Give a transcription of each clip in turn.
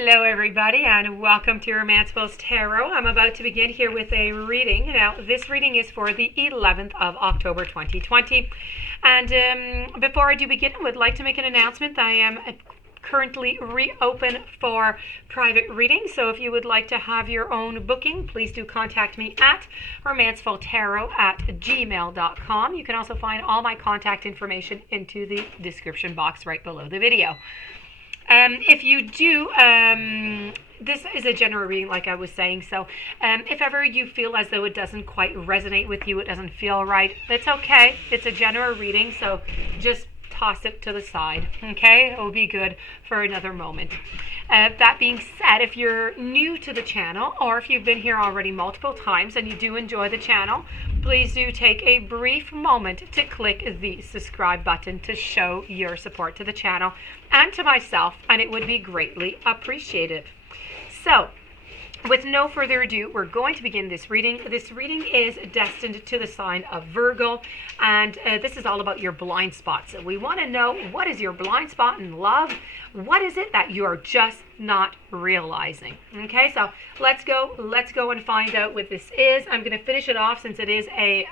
Hello everybody and welcome to Romancefull's Tarot. I'm about to begin here with a reading. Now this reading is for the 11th of October 2020. And before I do begin, I would like to make an announcement. I am currently reopen for private readings. So if you would like to have your own booking, please do contact me at romancefulltarot@gmail.com. You can also find all my contact information into the description box right below the video. If you do, this is a general reading like I was saying, so if ever you feel as though it doesn't quite resonate with you, it doesn't feel right, it's okay. It's a general reading, so just toss it to the side, okay? It will be good for another moment. That being said, if you're new to the channel or if you've been here already multiple times and you do enjoy the channel, please do take a brief moment to click the subscribe button to show your support to the channel and to myself, and it would be greatly appreciated. So, with no further ado, we're going to begin this reading. This reading is destined to the sign of Virgo, and this is all about your blind spots. So we want to know, what is your blind spot in love? What is it that you are just not realizing? Okay, so let's go and find out what this is. I'm going to finish it off since it is a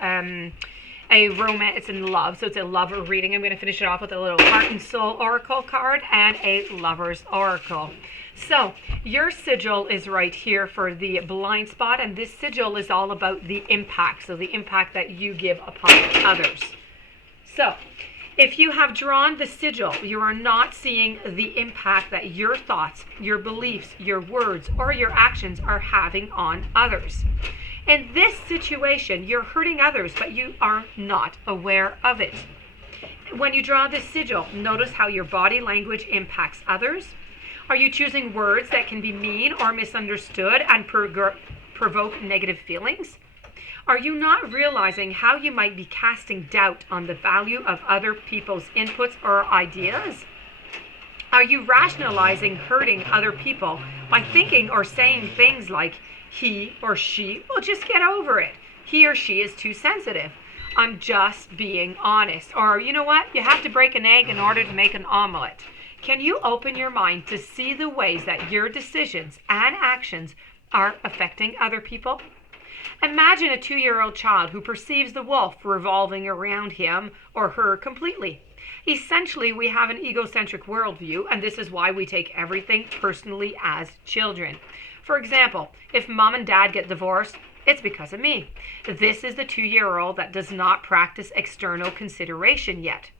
romance, it's in love, so it's a lover reading. I'm going to finish it off with a little heart and soul oracle card and a lover's oracle. So your sigil is right here for the blind spot, and this sigil is all about the impact, so the impact that you give upon others. So if you have drawn the sigil, you are not seeing the impact that your thoughts, your beliefs, your words, or your actions are having on others. In this situation, you're hurting others, but you are not aware of it. When you draw this sigil, notice how your body language impacts others. Are you choosing words that can be mean or misunderstood and provoke negative feelings? Are you not realizing how you might be casting doubt on the value of other people's inputs or ideas? Are you rationalizing hurting other people by thinking or saying things like, he or she will just get over it. He or she is too sensitive. I'm just being honest. Or, you know what? You have to break an egg in order to make an omelet. Can you open your mind to see the ways that your decisions and actions are affecting other people? Imagine a 2-year-old child who perceives the wolf revolving around him or her completely. Essentially, we have an egocentric worldview, and this is why we take everything personally as children. For example, if mom and dad get divorced, it's because of me. This is the 2-year-old that does not practice external consideration yet.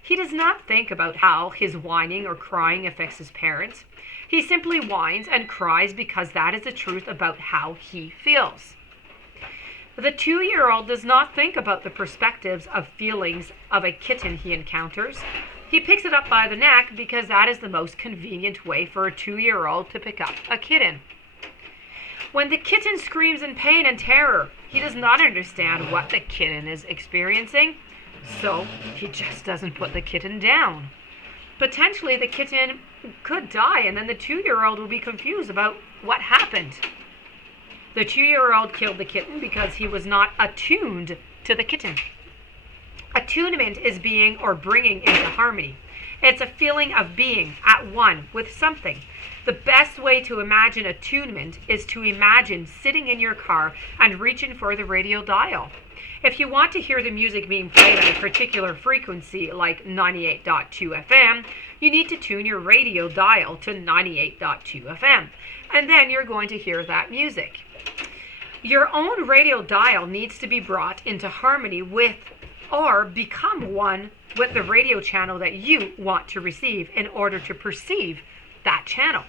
He does not think about how his whining or crying affects his parents. He simply whines and cries because that is the truth about how he feels. The 2-year-old does not think about the perspectives of feelings of a kitten he encounters. He picks it up by the neck because that is the most convenient way for a 2-year-old to pick up a kitten. When the kitten screams in pain and terror, he does not understand what the kitten is experiencing, so he just doesn't put the kitten down. Potentially, the kitten could die, and then the 2-year-old will be confused about what happened. The 2-year-old killed the kitten because he was not attuned to the kitten. Attunement is being or bringing into harmony. It's a feeling of being at one with something. The best way to imagine attunement is to imagine sitting in your car and reaching for the radio dial. If you want to hear the music being played at a particular frequency, like 98.2 FM, you need to tune your radio dial to 98.2 FM, and then you're going to hear that music. Your own radio dial needs to be brought into harmony with or become one with the radio channel that you want to receive in order to perceive that channel.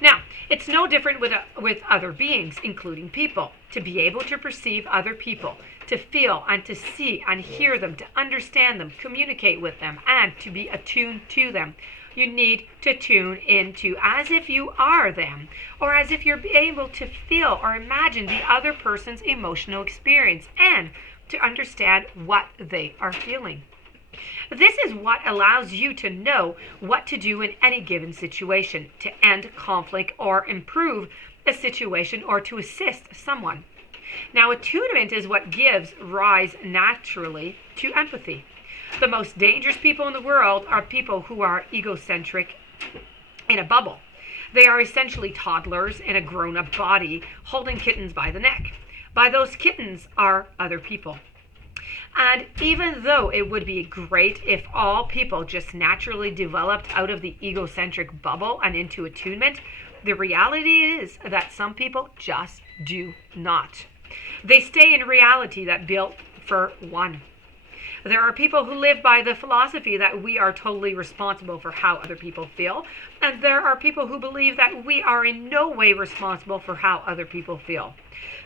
Now, it's no different with other beings, including people. To be able to perceive other people, to feel and to see and hear them, to understand them, communicate with them, and to be attuned to them, you need to tune into as if you are them, or as if you're able to feel or imagine the other person's emotional experience and to understand what they are feeling. This is what allows you to know what to do in any given situation to end conflict or improve a situation or to assist someone. Now, attunement is what gives rise naturally to empathy. The most dangerous people in the world are people who are egocentric in a bubble. They are essentially toddlers in a grown-up body holding kittens by the neck. By those kittens are other people. And even though it would be great if all people just naturally developed out of the egocentric bubble and into attunement, the reality is that some people just do not. They stay in reality that built for one. There are people who live by the philosophy that we are totally responsible for how other people feel, and there are people who believe that we are in no way responsible for how other people feel.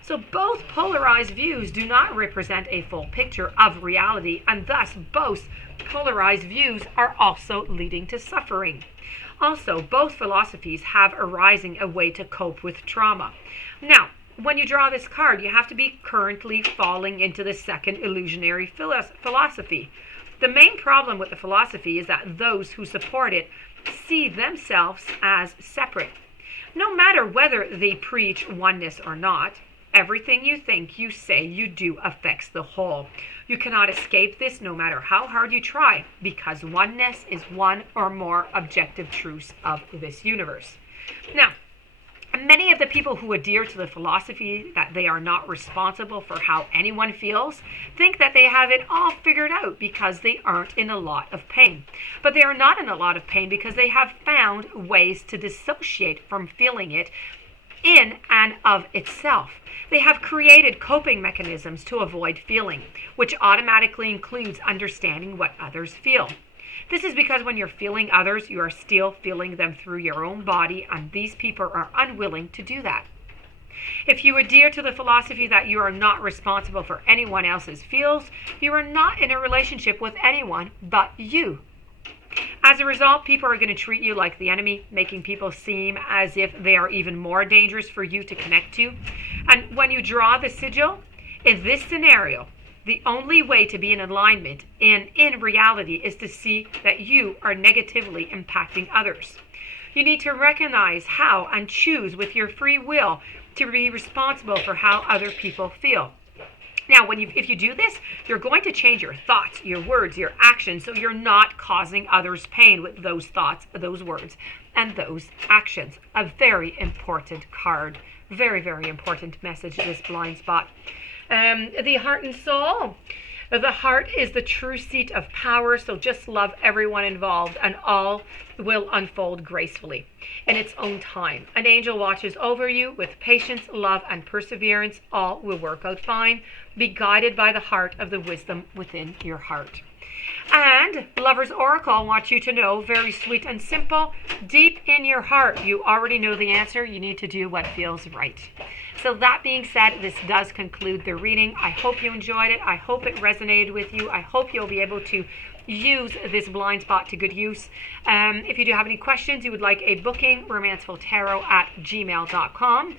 So both polarized views do not represent a full picture of reality, and thus both polarized views are also leading to suffering. Also, both philosophies have arising a way to cope with trauma. Now, when you draw this card, you have to be currently falling into the second illusionary philosophy. The main problem with the philosophy is that those who support it see themselves as separate. No matter whether they preach oneness or not, everything you think, you say, you do affects the whole. You cannot escape this no matter how hard you try, because oneness is one or more objective truths of this universe. Now, many of the people who adhere to the philosophy that they are not responsible for how anyone feels think that they have it all figured out because they aren't in a lot of pain. But they are not in a lot of pain because they have found ways to dissociate from feeling it in and of itself. They have created coping mechanisms to avoid feeling, which automatically includes understanding what others feel. This is because when you're feeling others, you are still feeling them through your own body, and these people are unwilling to do that. If you adhere to the philosophy that you are not responsible for anyone else's feels, you are not in a relationship with anyone but you. As a result, people are going to treat you like the enemy, making people seem as if they are even more dangerous for you to connect to. And when you draw the sigil, in this scenario, the only way to be in alignment in reality is to see that you are negatively impacting others. You need to recognize how and choose with your free will to be responsible for how other people feel. Now, if you do this, you're going to change your thoughts, your words, your actions, so you're not causing others pain with those thoughts, those words, and those actions. A very important card. Very, very important message, this blind spot. The heart and soul. The heart is the true seat of power, so just love everyone involved and all will unfold gracefully in its own time. An angel watches over you with patience, love, and perseverance. All will work out fine. Be guided by the heart of the wisdom within your heart. And Lover's Oracle wants you to know, very sweet and simple, deep in your heart, you already know the answer. You need to do what feels right. So that being said, this does conclude the reading. I hope you enjoyed it. I hope it resonated with you. I hope you'll be able to use this blind spot to good use. If you do have any questions, you would like a booking, romancefulltarot@gmail.com.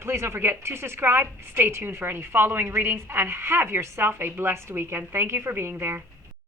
Please don't forget to subscribe. Stay tuned for any following readings and have yourself a blessed weekend. Thank you for being there.